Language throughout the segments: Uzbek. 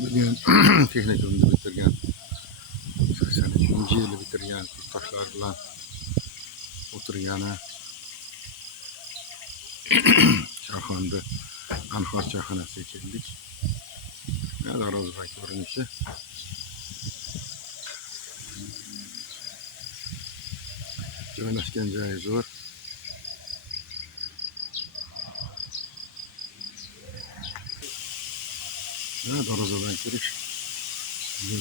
Bugün texnikumni bitirgan, 83-yili bitirgan kursdoshlar bilan o'tirgani Sharxonda Anhor choyxonasiga keldik. Darvozadan ko'rinishi. Joylashgan joyi zo'r. Darvozadan kirish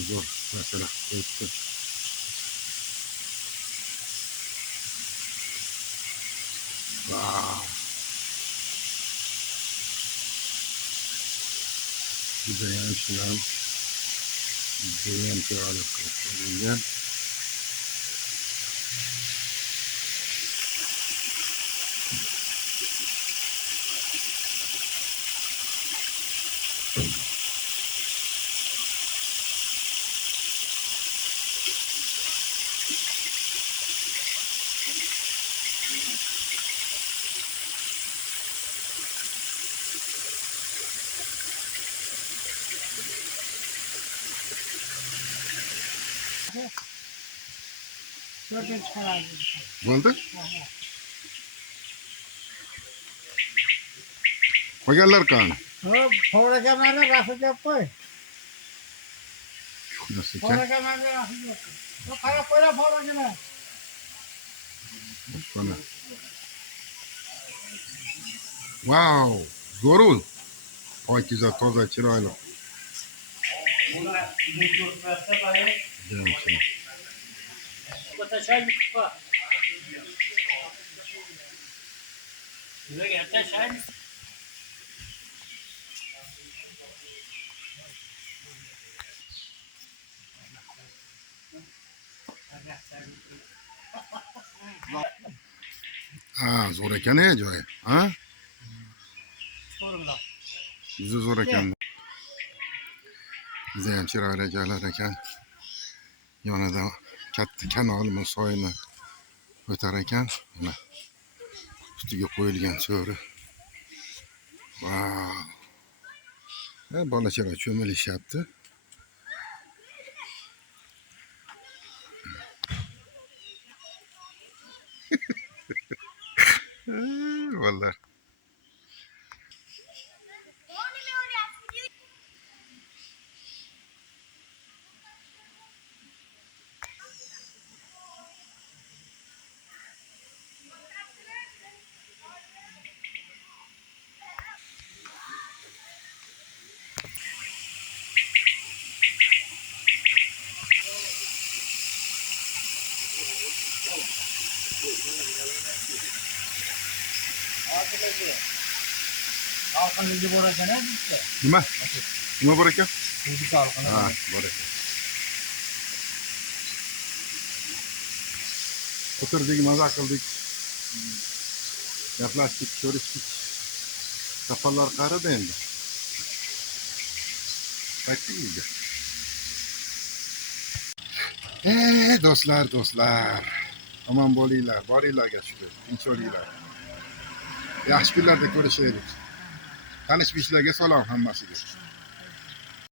zo'r masala qo'yibdi. Wow. Judayam shinam, judayam chiroyli qilib qo'yilgan. Bo'ldi? Qolganlar qani? Hop, fotokamera rasm olib qo'y. Nasıl ekan? Fotokamera rasm olib qo'y. Bu qarab qo'ylar fotokamera. Mana. Wow, zo'rul. Pokiza, toza, chiroyli. Zo'r ekan joyi, ha? Juda zo'r ekan. Judayam chiroyli joylar ekan. Yonida katta kanalmi, soyni o'tar ekan. Mana ustiga qo'yilgan so'ri. Wow. Bola-chaqa cho'milishyapti. Vallahi. Halkınızı boracana gitti. Nima? Nima bor ekan? Kuzu halkını. Ha, bor ekan. O'tirdik, maza qildik. Gaplashdik, ko'rishdik. Kafalar qaridi endi. Qaytdik uyga. Do'stlar. Omon bo'linglar, boringlarga shukur. Tinch bo'linglar. Yaxshi kunlarda ko'rishaylik. Tanish-bishlarga salom hammasiga.